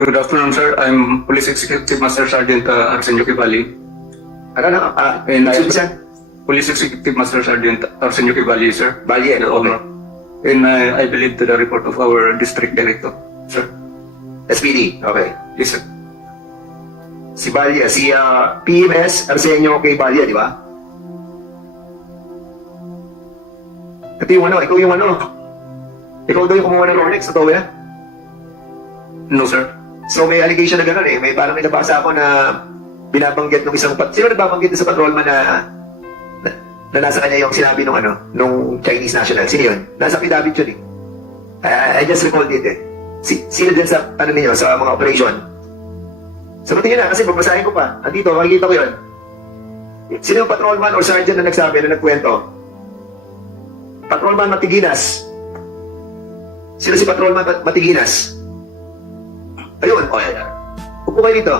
Good afternoon, sir. I'm Police Executive Master Sergeant Arsenio Kibali. Ano na? And Police Executive Master Sergeant Arsenio Kibali, sir. Bali, The honor. And I believe to the report of our district director, sir. SPD, okay. Yes, sir. Si Balya, si PMS Arsenio kay Balya, di ba? Ito yung ano, ikaw yung ano. Ikaw daw yung kumuha ng Rolex, totoo yan? No, sir. So may allegation na gano'n eh. May parang may nabasa ako na binabanggit ng isang sino nagbabanggit sa patrolman na nasa kanya yung sinabi nung ano, nung Chinese national. Sino yun? Nasa affidavit yun eh. I just recalled it eh. Sino din sa, ano ninyo, sa mga operation? Sagutin nyo na, kasi babasahin ko pa. Andito, makikita ko yun. Sino yung patrolman or sergeant na nagsabi, na nagkwento? Patrolman Matiginas. Sino si Patrolman Matiginas? Ayun, o yan. Upo kayo dito.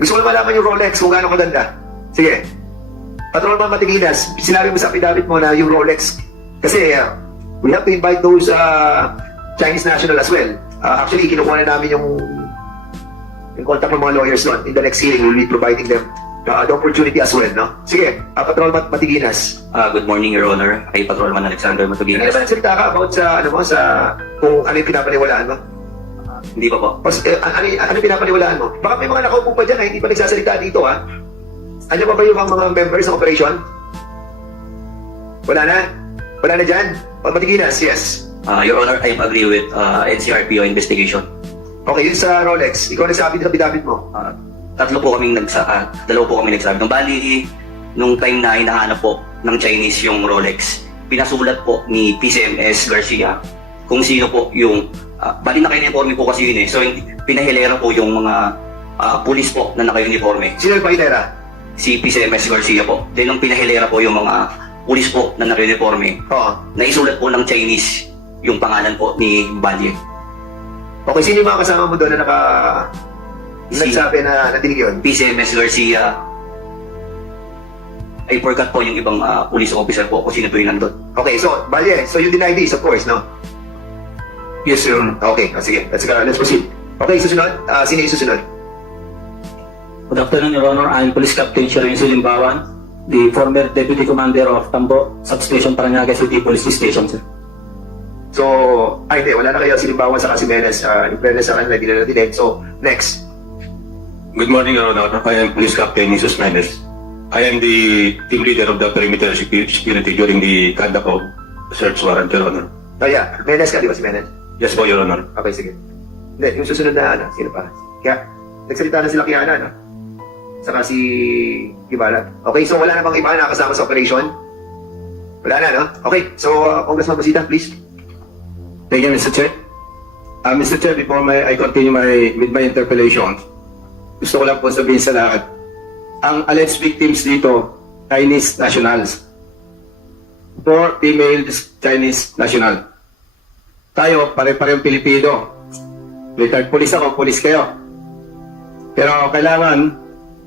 Gusto ko na malaman yung Rolex kung gaano kaganda. Sige. Patrolman Matiginas, sinabi mo sa affidavit mo na yung Rolex. Kasi we have to invite those Chinese national as well. Actually, kinukuha na namin yung contact ng mga lawyers doon. In the next hearing, we'll be providing them the opportunity as well, no? Sige, Patrolman Matiginas. Good morning, Your Honor. Kay Patrolman Alexander Hindi Matuginas. ba nagsalita ka about sa, ano mo, sa kung ano yung pinapaniwalaan mo? Hindi pa po. Ano pinapaniwalaan mo? Baka may mga nakaupo pa dyan na hindi pa nagsasalita dito, ha? Ano pa ba yung mga members ng operation? Wala na? Wala na dyan? Matiginas, yes. Your Honor, I agree with NCRPO investigation. Okay, yun sa Rolex. Ikaw nagsabi sa bidabit mo. Dalawa po kami nagsabi. Nung bali, nung time na hinahanap po ng Chinese yung Rolex, pinasulat po ni PCMS Garcia kung sino po yung bali naka-uniforme po kasi yun eh. So pinahilera po yung mga pulis po na naka-uniforme. Sino yung paitera? Si PCMS Garcia po. Then nung pinahilera po yung mga pulis po na naka-uniforme, Oo. naisulat po ng Chinese yung pangalan po ni Balye. Okay, sino yung mga kasama mo doon na nagsabi na natinig yun? PCMS Garcia. I forgot po yung ibang police officer po kung sino po yung nandun. Okay, so, Balye, so you deny this, of course, no? Yes, Your Honor. Okay, sige. Let's proceed. Okay, susunod. Sino yung susunod? Good afternoon, Your Honor. I'm Police Captain Shirenzo Limbawan, the former Deputy Commander of Tambo Substation Parañaque City Police Station, sir. So, hindi. Wala na kayo Silimbawan sa Casimenes. In fairness sa kanila, hindi na natinig. So, next. Good morning, Your Honor. I am Police Captain Jesus Mendes. I am the team leader of the perimeter security during the conduct of search warrant, Your Honor. Yeah. Menes ka, di ba si Menes? Yes po, Your Honor. Okay, sige. Hindi, yung susunod na, sino pa? Kaya, nagsalita na sila Kiana, no? Saka si Kibala. Okay, so wala na bang iba na kasama sa operation? Wala na, no? Okay, so, Congressman Basita, please. Thank you, Mr. Chair. Mr. Chair, before I continue with my interpellation, gusto ko lang po sabihin sa lahat, ang alleged victims dito, Chinese nationals. 4 female Chinese national. Tayo, pare-parehong Pilipino. Retired police ako, police kayo. Pero kailangan,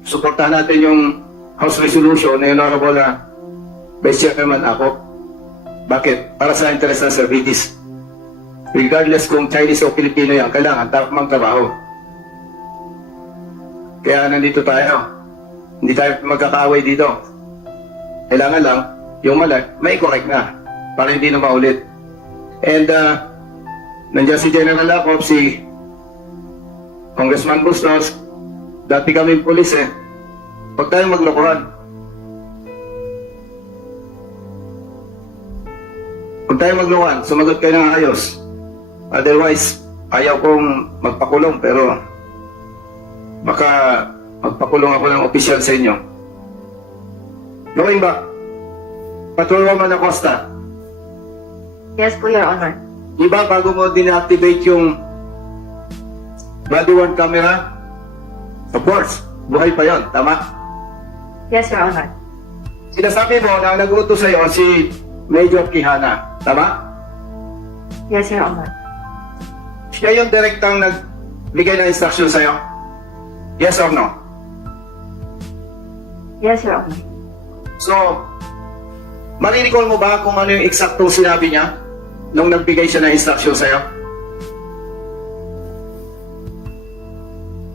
suportahan natin yung House Resolution na honorable na Vice Chairman ako. Bakit? Para sa interest ng services. Regardless kung Chinese o Filipino yan, kailangan tamang trabaho. Kaya nandito tayo. Hindi tayo magkakaaway dito. Kailangan lang, yung mali, may correct na. Para hindi na maulit. And, nandiyan si General Lacop, si Congressman Bustos, dati kami pulis eh. Huwag tayong maglokohan. Huwag tayong maglokohan, sumagot kayo ng ayos. Otherwise, ayaw kong magpakulong, pero baka magpakulong ako ng opisyal sa inyo. Going back, Patrolwoman Acosta, Yes po, Your Honor. di ba bago mo din-activate yung body worn camera? Of course, buhay pa yon, tama? Yes, Your Honor. Sinasabi mo na nag-utos sa'yo si Major Quijana, tama? Yes, Your Honor. Siya yung direktang nagbigay ng instruction sa'yo? Yes or no? Yes, Your Honor. So, marirecall mo ba kung ano yung eksaktong sinabi niya nung nagbigay siya ng instruction sa'yo?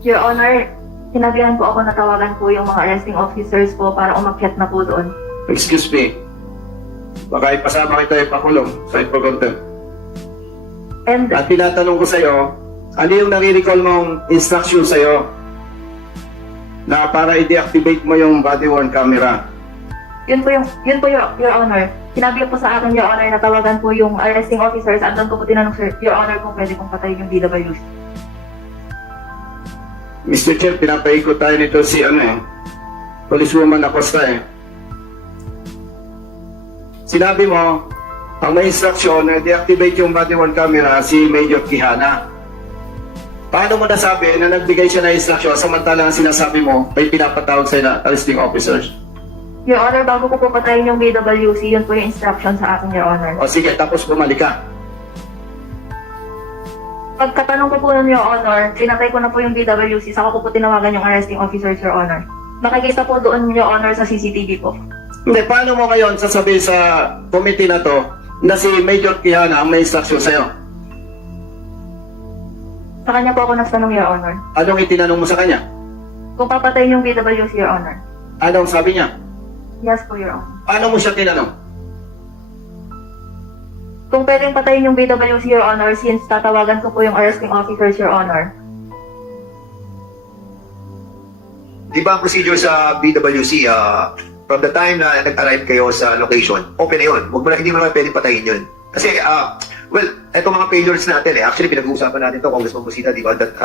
Your Honor, sinabihan po ako na tawagan po yung mga arresting officers po para umakyat na po doon. Excuse me. Baka ipasama kita ipakulong sa for contempt. And At tinatanong ko sa'yo, ano yung nare-recall mong instruction sa'yo na para i-deactivate mo yung body-worn camera? yun po Your Honor. Sinabi po sa akin, Your Honor, na tawagan po yung arresting officers. Andun ko po tinanong, Sir, Your Honor, kung pwede kong patayin yung DWC. Mr. Chair, pinapaikot tayo nito si Policewoman Acosta Sinabi mo, ang may instruction na deactivate yung body-worn camera si Major Quijana. Paano mo nasabi na nagbigay siya ng instruction samantalang sinasabi mo may pinapatawag sa'yo na arresting officers? Your Honor, bago ko po patayin yung BWC, yun po yung instruction sa akin, Your Honor. O sige, tapos bumalik ka. Pagkatanong ko po nun, Your Honor, pinatay ko na po yung BWC, saka ko po tinawagan yung arresting officers, Your Honor. Nakikita po doon, Your Honor, sa CCTV po. Hindi, paano mo ngayon sasabihin sa committee na to na si Major Quijana ang may instruction sa'yo? Sa kanya po ako nagtanong, Your Honor. Anong itinanong mo sa kanya? Kung papatayin yung BWC, Your Honor. Anong sabi niya? Yes po, Your Honor. Paano mo siya tinanong? Kung pwedeng patayin yung BWC, Your Honor, since tatawagan ko po yung arresting officers, Your Honor. Di ba ang procedure sa BWC, from the time na nag-arrive kayo sa location, open na yun. Hindi mo naman pwedeng patayin yun. Kasi, well, eto mga failures natin Actually, pinag-uusapan natin to Congressman Busita, di ba? That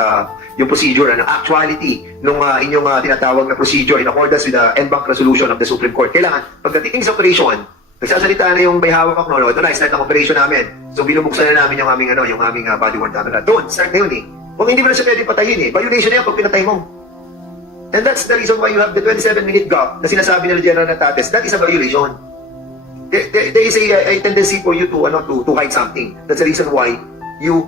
yung procedure, ang actuality nung inyong tinatawag na procedure in accordance with the en banc resolution of the Supreme Court. Kailangan, pagdating sa operation, nagsasalita na yung may hawak no, ito na, start ang operation namin. So, binubuksan na namin yung aming body-worn camera. Doon, start na yun Kung hindi mo na siya pwedeng patayin violation na yan pag pinatay mo. And that's the reason why you have the 27-minute gap na sinasabi nila General Natates. That is a violation. There is a tendency for you to hide something. That's the reason why you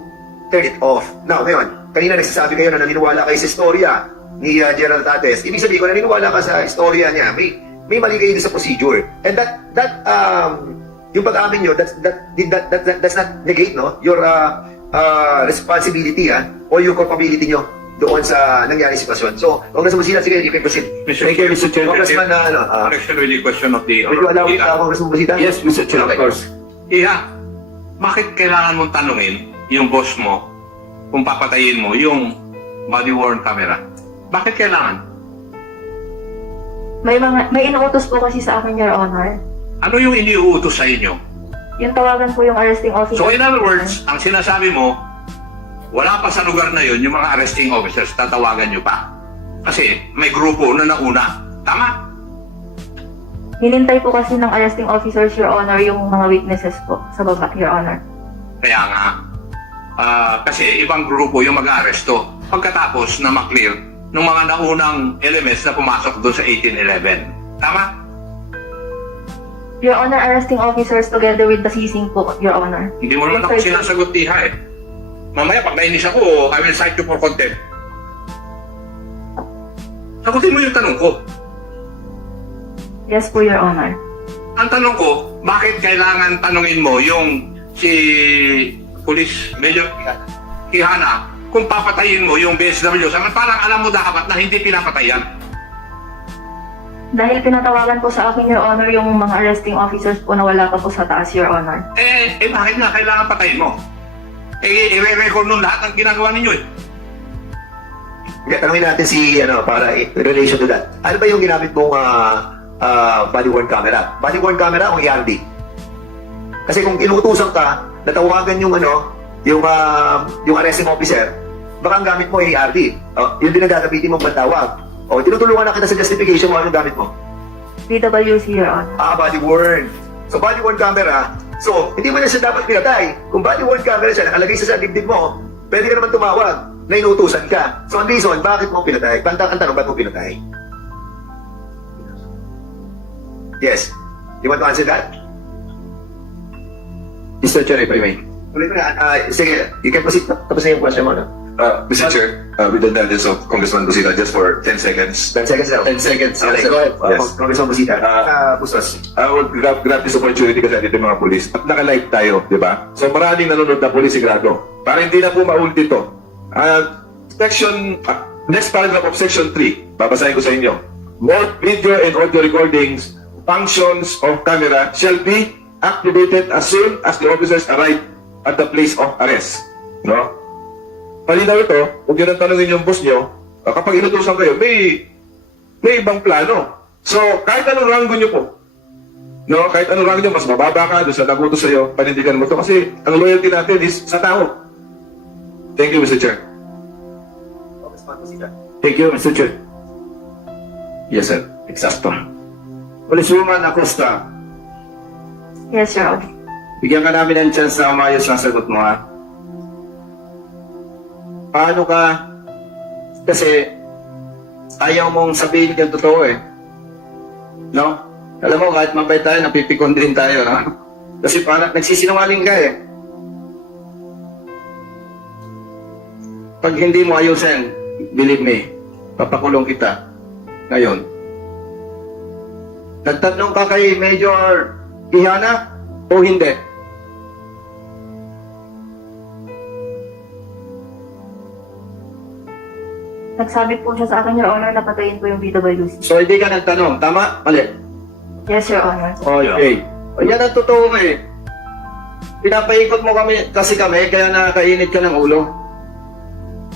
turn it off. Now, ngayon, kanina nagsasabi kayo na naniniwala kayo sa istorya ni General Natates. Ibig sabihin ko, naniniwala ka sa istorya niya. May mali kayo sa procedure. And yung pag-amin nyo, that's not negate, no? Your responsibility, or your culpability nyo doon sa nangyari sitwasyon. So, Congressman Busita, sige, you can proceed. Thank you, Mr. Chair. Congressman, Connection with the question of the... medyo allow Congressman Busita? Yes, Mr. Chair, of Okay. course. Iya, bakit kailangan mong tanungin yung boss mo kung papatayin mo yung body-worn camera? Bakit kailangan? May inuutos po kasi sa akin, Your Honor. Ano yung iniuutos sa inyo? Yung tawagan po yung arresting officers. So in other words, ang sinasabi mo, wala pa sa lugar na yun yung mga arresting officers, tatawagan nyo pa. Kasi may grupo na nauna. Tama? Hinintay po kasi ng arresting officers, Your Honor, yung mga witnesses po sa baba, Your Honor. Kaya nga, kasi ibang grupo yung mag-aresto pagkatapos na maklear ng mga naunang elements na pumasok doon sa 1811. Tama? Your Honor, arresting officers together with the seizing po, Your Honor. Hindi mo naman ako sinasagot, Tiha Mamaya, pag nainis ako, I will cite you for contempt. Sagutin mo yung tanong ko. Yes po, Your Honor. Ang tanong ko, bakit kailangan tanungin mo yung si Police Major Quijana kung papatayin mo yung BSW? Samantalang alam mo dapat na hindi pinapatayan. Dahil pinatawagan po sa akin, Your Honor, yung mga arresting officers po na wala pa po sa taas, Your Honor. Bakit nga kailangan patayin mo? I-record nun lahat ng ginagawa ninyo Okay, tanungin natin si, para in relation to that. Ano ba yung ginamit mong body-worn camera? Body-worn camera o ERD? Kasi kung inuutusan ka, natawagan yung arresting officer, baka ang gamit mo ay ERD. Yun din ang gagamitin mong pantawag. Tinutulungan na kita sa justification mo, anong gamit mo? BWC, Your Honor. Body-worn. So, body-worn camera. So, hindi mo na siya dapat pinatay. Kung body-worn camera siya, nakalagay sa dibdib mo, pwede ka naman tumawag na inutusan ka. So, ang reason, bakit mo pinatay? Ang tanong, ba't mo pinatay? Yes. You want to answer that? Mr. Chair, if I may. Ulit mo na. Sige, you can proceed. Tapos na yung question mo, no? Mr. Chair, with the indulgence of Congressman Busita, just for 10 seconds. 10 seconds now. 10 seconds. Okay, Go ahead. Yes. Congressman Busita. Bustos. I would grab this opportunity kasi dito yung mga polis. At naka-live tayo, di ba? So maraming nanonood na polis sigurado. Para hindi na po maulti to. Section Next paragraph of section 3, babasahin ko sa inyo. Both video and audio recordings, functions of camera shall be activated as soon as the officers arrive at the place of arrest. No? Palinaw ito, huwag nyo nang tanongin yung boss nyo, kapag inutusan kayo, may ibang plano. So, kahit anong ranggo nyo po, no, kahit anong ranggo nyo, mas mababa ka doon sa nagutos sa'yo, panindigan mo ito. Kasi ang loyalty natin is sa tao. Thank you, Mr. Chair. Thank you, Mr. Chair. Yes, sir. Eksakto. Policewoman Acosta, Yes, Your Honor. bigyan ka namin ng chance na umayos ang sagot mo, ha? Paano ka? Kasi ayaw mong sabihin yung totoo, eh. No? Alam mo, kahit mabay tayo, napipikon din tayo, no? Kasi parang nagsisinungaling ka, eh. Pag hindi mo ayusin, believe me, papakulong kita. Ngayon. Nagtanong ka kay Major Ihana o hindi? Nagsabi po siya sa akin, Your Honor, na patayin po yung BWC. So hindi ka nagtanong, tama? Mali? Yes, Your Honor. Okay. O yan ang totoo, eh. Pinapaikot mo kami, kasi kami, kaya nakakainit ka ng ulo.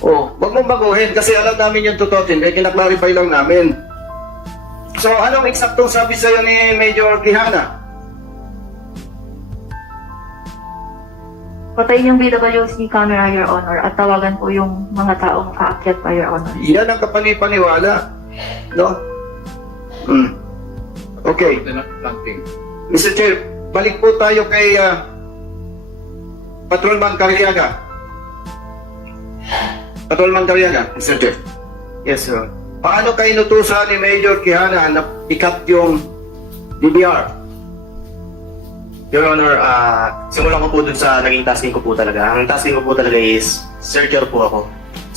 Oh, wag mong baguhin kasi alam namin yung totoo, hindi, kinaklarify lang namin. So, anong eksaktong sabi sa'yo ni Major Quijana? Patayin yung BWC camera, Your Honor, at tawagan po yung mga taong aakyat pa, Your Honor. Yan ang kapani-paniwala. No? Okay. Mr. Chair, balik po tayo kay Patrolman Cariaga. Patrolman Cariaga, Mr. Chair. Yes, sir. Paano kayo inutusan ni Major Quijana na pick-up yung DBR? Your Honor, simulan ko po dun sa naging tasking ko po talaga. Ang tasking ko po talaga is searcher po ako.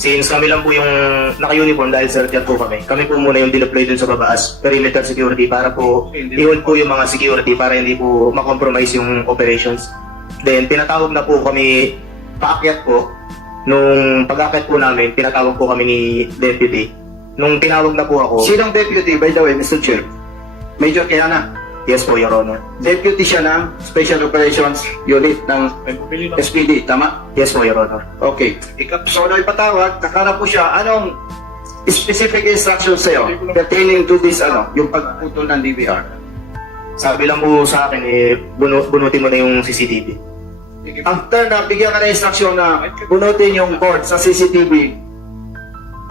Since kami lang po yung naka-uniform dahil searcher po kami, kami po muna yung dineploy dun sa baba as perimeter security para po i-hold po yung mga security para hindi po makompromise yung operations. Then, tinatawag na po kami paakyat po. Nung pag-akyat po namin, tinatawag po kami ni Deputy. Nung tinawag na po ako, Sinong deputy, by the way, Mr. Chair? Major Quijana. yes po, Your Honor. Deputy siya ng Special Operations Unit ng SPD, tama? Yes po, Your Honor. Okay. So, nung ipatawag, nakarap po siya, anong specific instructions sa'yo pertaining to this, yung pagputol ng DBR? Sabi lang po sa akin, bunutin mo na yung CCTV. After na bigyan ka ng instruction na bunutin yung cord sa CCTV,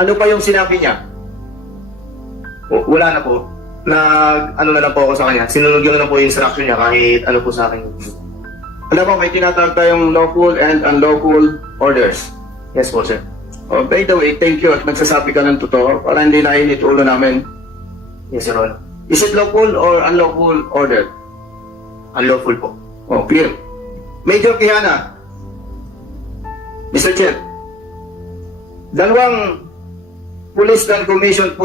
ano pa yung sinabi niya? Wala na po. Ano na lang po ako sa kanya. Sinunod yun na po yung instruction niya kahit ano po sa akin. Alam mo, may tinatawag tayong lawful and unlawful orders. Yes po, sir. Oh, by the way, thank you at nagsasabi ka ng totoo para hindi nainit ulo namin. Yes, Your Honor. Is it lawful or unlawful order? Unlawful po. Oh, clear. Major Quijana, Mr. Chair, dalawang police non-commissioned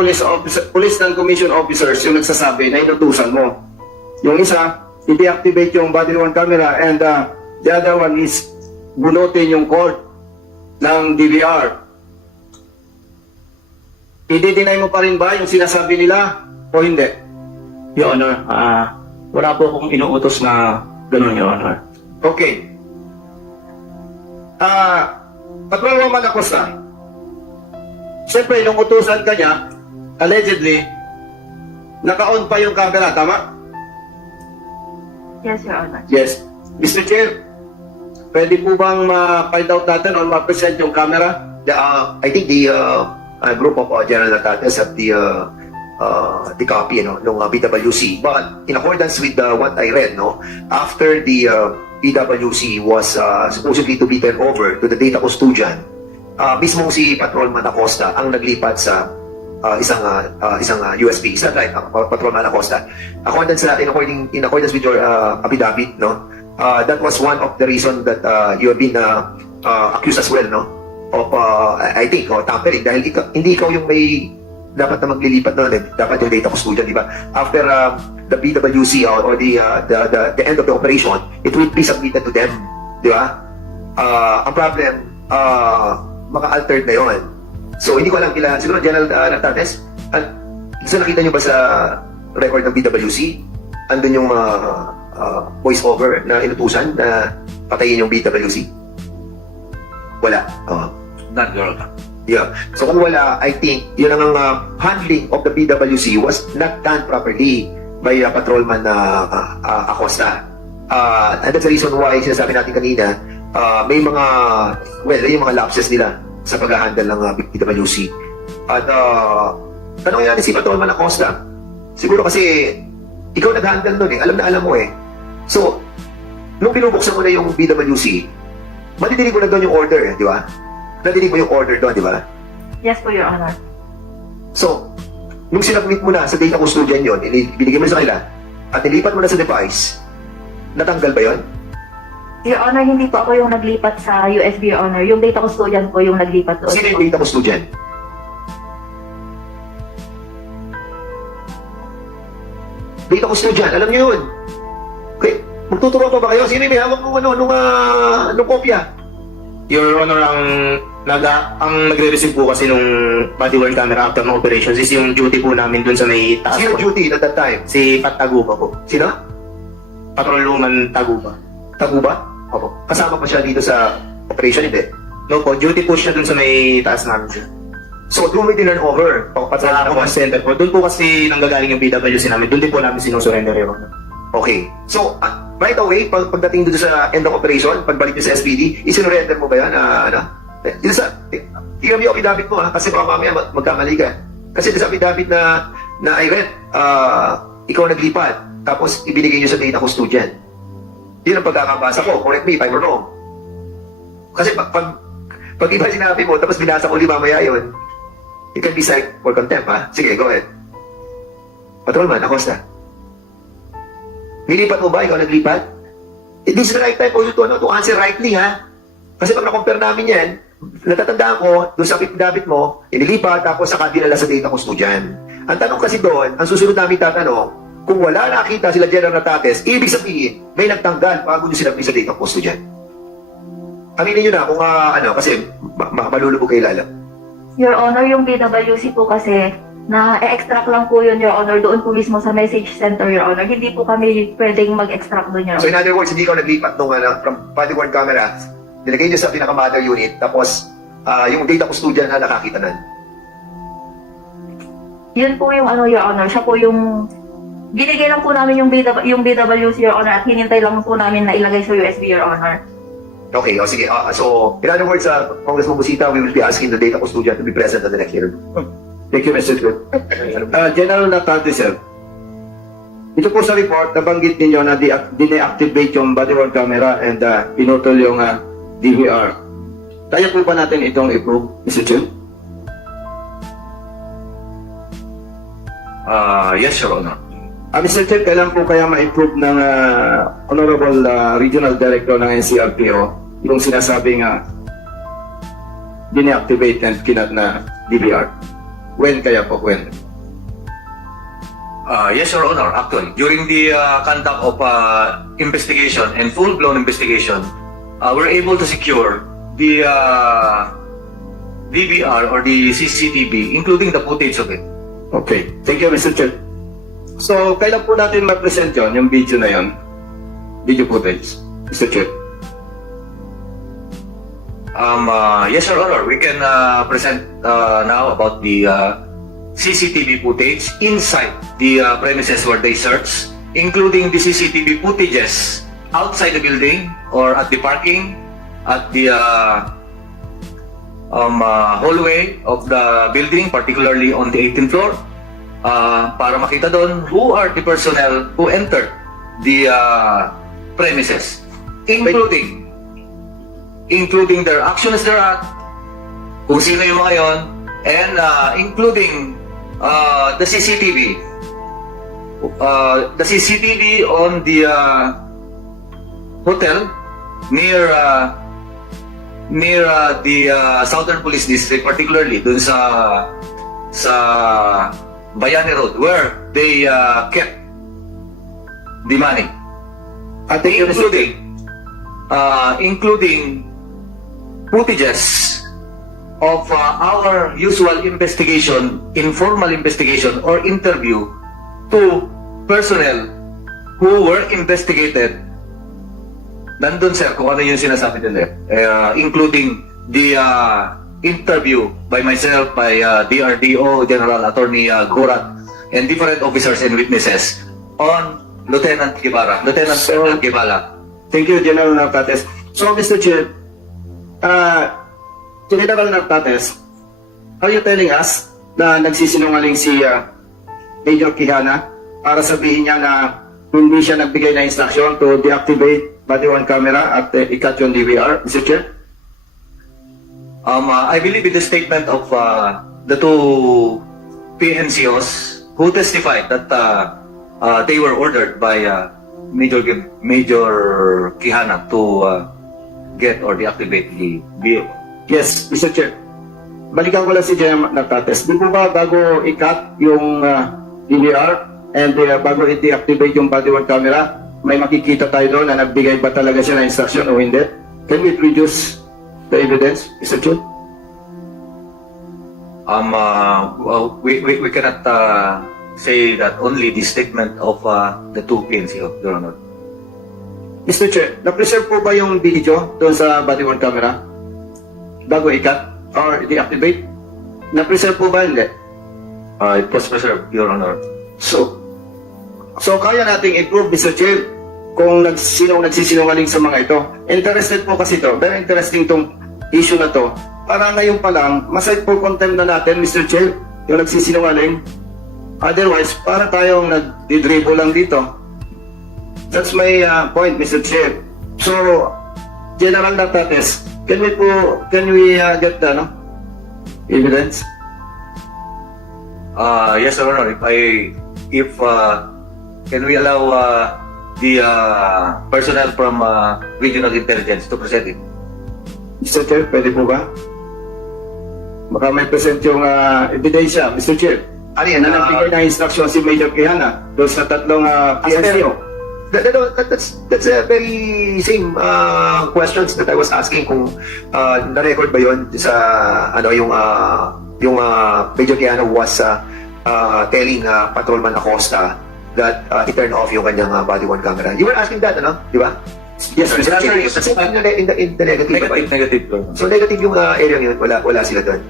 officers yung nagsasabi na inutusan mo. Yung isa, i-deactivate yung body worn camera and the other one is bunutin yung cord ng DVR. I-deny mo pa rin ba yung sinasabi nila o hindi? Your Honor, wala po akong inuutos na gano'n, Your Honor. Okay. Patrolwoman Acosta, siyempre, nung utusan ka niya, allegedly, naka-on pa yung camera, tama? Yes, Your Honor. Yes. Mr. Chair, pwede po bang ma-find out natin or ma-present yung camera? I think the group of general natatas have the copy, nung BWC. But in accordance with what I read, after the BWC was supposedly to be turned over to the data custodian, mismong si Patrolman Acosta ang naglipat sa isang USB. Is that right, Patrolman Acosta? In accordance with your affidavit, that was one of the reasons that you have been accused as well, of I think tampering dahil hindi ikaw yung may dapat na maglilipat dapat yung data custodian, di ba? After the BWC or the end of the operation, it will be submitted to them, di ba? Ang problem, maka-altered na yun. So, hindi ko alam kila, siguro General Natates, so nakita nyo ba sa record ng BWC, andun yung voice over na inutusan na patayin yung BWC? Wala. Not Your Honor. Yeah. So kung wala, I think yun ang handling of the BWC was not done properly by Patrolman Acosta. And that's the reason why sinasabi natin kanina, may mga, well, yung mga lapses nila sa pag-handle ng BWC. At tanongin natin si Patrolman Acosta. Siguro kasi ikaw nag-handle nun eh. Alam na alam mo eh. So, nung binubuksan mo na yung BWC, madidinig mo na doon yung order eh, di ba? Nadinig mo yung order doon, di ba? Yes po, Your Honor. So, nung sinabmit mo na sa data custodian yun, binigay mo sa kanila, at nilipat mo na sa device, natanggal ba yun? Your Honor, hindi po ako yung naglipat sa USB, Your Honor. Yung data custodian po yung naglipat doon. Sino yung data custodian? Data custodian, alam niyo yun. Okay, magtuturo pa ba kayo? Sino yung may hawak nung kopya? Your Honor, ang nagre-receive po kasi nung body worn camera after ng operations is yung duty po namin dun sa may taas Sino po. duty at that time? Si Pat Taguba po. Sino? Patrolwoman Taguba. Taguba? Opo. Kasama pa siya dito sa operation, hindi? No po, duty po siya dun sa may taas namin siya. So, doon may tinurn over. Sa command center po. Doon po kasi nanggagaling yung BWC namin. Doon din po namin sinusurrender, Your Honor. Okay. So, right away, pagdating doon sa end of operation, pagbalik niyo sa SPD, isinurrender mo ba yan? Tingnan mo yung affidavit mo, ha? Kasi baka mamaya magkamali ka. Kasi sa affidavit na I read, ikaw naglipat, tapos ibinigay niyo sa data custodian. Yun ang pagkakabasa ko. Correct me if I'm wrong. Kasi pag iba sinabi mo, tapos binasa ko ulit mamaya yun, it can be cited for contempt, ha? Sige, go ahead. Patrolman, Acosta. Nilipat mo ba? Ikaw naglipat? This is the right time for you to answer rightly, ha? Kasi pag na-compare namin yan, natatandaan ko, doon sa affidavit mo, inilipat, tapos saka dinala sa data custodian. Ang tanong kasi doon, ang susunod namin tatanong, kung wala nakita sila General Natates, ibig sabihin, may nagtanggal bago nyo sinabi sa data custodian. Aminin nyo na kung kasi malulubog kayo lalo. Your Honor, yung BWC po kasi, na-extract lang po yun, Your Honor, doon po mismo sa message center, Your Honor. Hindi po kami pwedeng mag-extract doon, Your So Honor. in other words, hindi ikaw naglipat nung from body-worn camera, nilagay nyo sa pinaka-mother unit, tapos yung data custodian na nakakita nun. Yun po yung Your Honor, siya po yung... Binigay lang po namin yung BWC, Your Honor, at hinintay lang po namin na ilagay sa USB, Your Honor. Okay, sige. So, in other words, Congressman Busita, we will be asking the data custodian to be present at the next hearing. Thank you, Mr. Chair. General Natates, sir. Ito po sa report, nabanggit ninyo na dine-activate yung body-worn camera and pinutol yung DVR. Kaya po ba natin itong i-prove, Mr. Chair? Yes, Your Honor. Mr. Chair, kailan po kaya ma-improve ng Honorable Regional Director ng NCRPO yung sinasabing dine-activate and kinat na DVR? When kaya po? When? Yes, Your Honor. Actually, during the conduct of investigation and full-blown investigation, we're able to secure the DVR or the CCTV, including the footage of it. Okay. Thank you, Mr. Chair. So, kailan po natin ma-present yun, yung video na yun? Video footage, Mr. Chair. Yes, Your Honor. We can present now about the CCTV footage inside the premises where they search, including the CCTV footages outside the building or at the parking, at the hallway of the building, particularly on the 18th floor, para makita doon who are the personnel who entered the premises, including their actions thereat, kung sino yung mga yon, and including the CCTV. The CCTV on the hotel near the Southern Police District, particularly dun sa Bayani Road, where they kept the money, including footages of our usual investigation, informal investigation or interview to personnel who were investigated. Nandun sir kung ano yung sinasabi nila, including the interview by myself, by DRDO, General Attorney Gorat, and different officers and witnesses on Lieutenant Guevara, Lieutenant Colonel Guevara. Thank you, General Nartates. So, Mr. Chair, General Nartates, are you telling us na nagsisinungaling si Major Quijana para sabihin niya na hindi siya nagbigay na instruction to deactivate body worn camera at ikat yung DVR, Mr. Chair? I believe in the statement of the two PNCOs who testified that they were ordered by Major Quijana to get or deactivate the vehicle. Yes, Mr. Chair. Balikan ko lang si General Nartates. Di po ba bago ikat yung DVR and bago i-deactivate yung body worn camera, may makikita tayo doon na nagbigay ba talaga siya ng instruction o hindi? Can we produce the evidence, Mr. Chair? We cannot say that only the statement of the two PNCO, Your Honor. Mr. Chair, na-preserve po ba yung video doon sa body worn camera? Bago ikat or i-deactivate? Na-preserve po ba hindi? It was preserved, Your Honor. So kaya nating i-prove, Mr. Chair, kung sino nagsisinungaling sa mga ito. Interested po kasi ito. Very interesting tong issue na to. Para ngayon pa lang, maside for contempt na natin, Mr. Chair, yung nagsisinungaling. Otherwise, para tayong nag-dribble lang dito. That's my point, Mr. Chair. So, General Nartates, can we get the evidence? Yes, Your Honor. If can we allow the personnel from Regional Intelligence to present it? Mr. Chair, pwede po ba? Baka may present yung ebidensya, Mr. Chair. Ano yan? Na nagbigay ng instruction si Major Quijana doon sa tatlong PNCO. That's a very same questions that I was asking kung na-record ba yun sa yung Major Quijana was telling Patrolman Acosta that he turned off yung kanyang body worn camera. You were asking that, ano? Di ba? Yes, Mr. Chair. In the negative. Negative, Your Honor. So negative yung area yun, wala sila doon.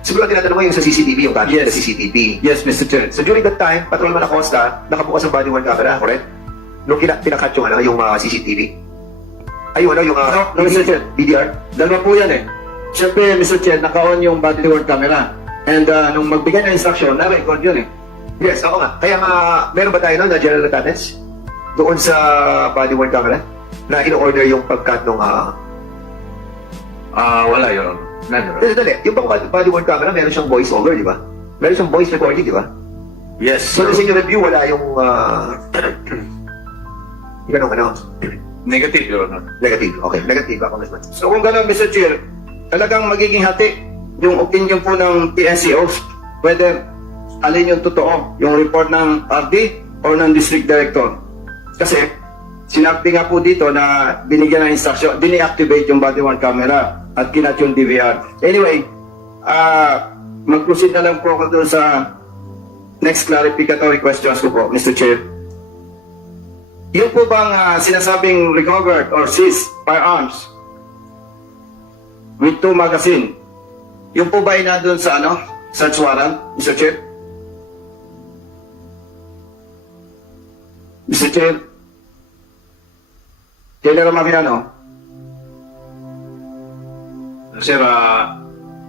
Siguro tinatanong mo yung sa CCTV, yung gamit Yes. sa CCTV. Yes, Mr. Chair. So during that time, Patrolman Acosta, nakabukas ang body worn camera, correct? Nung pinakat yung CCTV. Ayun, yung No, Mr. Chair. BDR. Dalawa po yan eh. Siyempre, Mr. Chair, naka-on yung body worn camera. And nung magbigay ng instruction, na-record yun eh. Yes, oo nga. Kaya meron ba tayo nun na General Nartates? Doon sa body worn camera? Na in-order yung pagkat nung... Wala, Your Honor. None, Your Honor. Dali, yung body worn camera, meron siyang voice over, di ba? Meron siyang voice recording, di ba? Yes, So, Your sa Honor. inyong review, wala yung... ganun, Negative, Your Honor. negative. Okay, negative, Congressman. So kung gano'n, Mr. Chair, talagang magiging hati yung opinion po ng PNCOs whether alin yung totoo, yung report ng RD or ng District Director. Kasi sinabi nga po dito na binigyan ng instruction, dini-activate yung body worn camera at kinat yung DVR. Anyway, mag-proceed na lang po ako doon sa next clarificatory questions ko po, Mr. Chair. Yung po bang sinasabing recovered or seized firearms with 2 magazine, yung po ba ay nandun sa search warrant, Mr. Chair? Mr. Chair, General Mariano. Sir,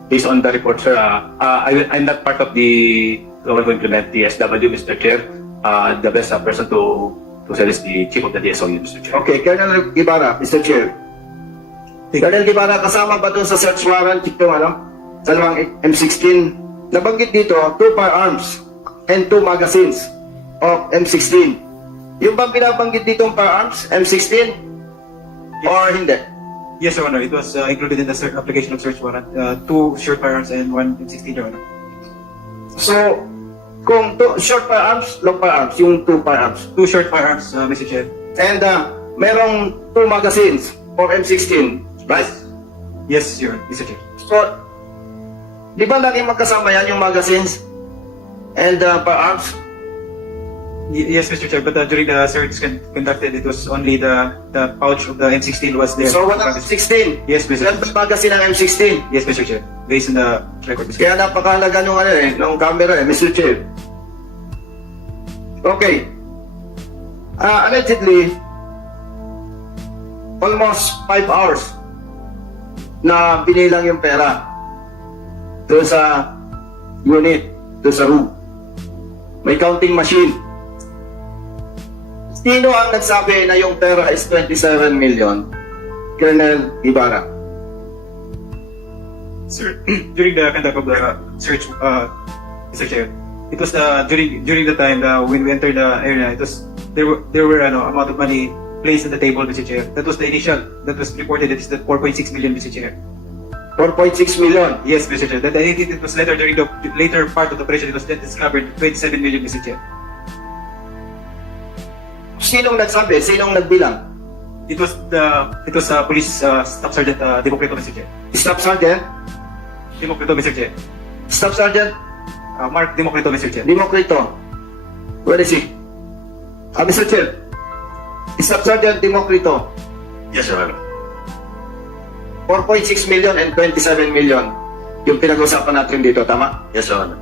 based on the report, sir, I'm not part of the law to implement the SW, Mr. Chair. The best person to say is the Chief of the DSOU, Mr. Chair. Okay, Colonel Guevara, Mr. Chair. Colonel Guevara, kasama ba doon sa search warrant yung dalawang M16? Nabanggit dito, 2 firearms and 2 magazines of M16. Yung bang binabanggit dito ang firearms, M16? Or hindi? Yes, Your Honor. It was included in the application of search warrant. 2 short firearms and 1 M16, Your Honor. So, kung short firearms, long firearms, yung 2 firearms. 2 short firearms, Mr. Chair. And merong 2 magazines for M16, right? Yes, Your Honor, Mr. Chair. So, Di ba laging magkasama yan yung magazines and firearms? Yes, Mr. Chair, but during the search conducted, it was only the pouch of the M16 was there. So walang M16. Yes, Mr. Yan ba magazine ng M16? Yes, Mr. Chair. Based on the record, Mr. Chair. Kaya napakahalaga nung nung camera Mr. Chair. Okay. Allegedly, almost 5 hours na binilang yung pera doon sa unit, doon sa room. May counting machine. Sino ang nagsabi na yung pera is 27 million? Colonel Ibarra. Sir, during the conduct of the search, Mr. Chair, it was during the time when we entered the area, it was there were amount of money placed on the table, Mr. Chair. That was the initial that was reported. It is the 4.6 million, Mr. Chair. 4.6 million. Yes, Mr. Chair. That it was later during the later part of the operation. It was then discovered 27 million, Mr. Chair. Sinong nagsabi? Sinong nagbilang? It was police staff sergeant Democrito, Mr. Chair. Staff Sergeant? Democrito, Mr. Chair. Staff Sergeant Mark Democrito, Mr. Chair. Democrito. Where is he? Mr. Chair. Staff Sergeant Democrito. Yes, Your Honor. 4.6 million and 27 million yung pinag-usapan natin dito, tama? Yes, Your Honor.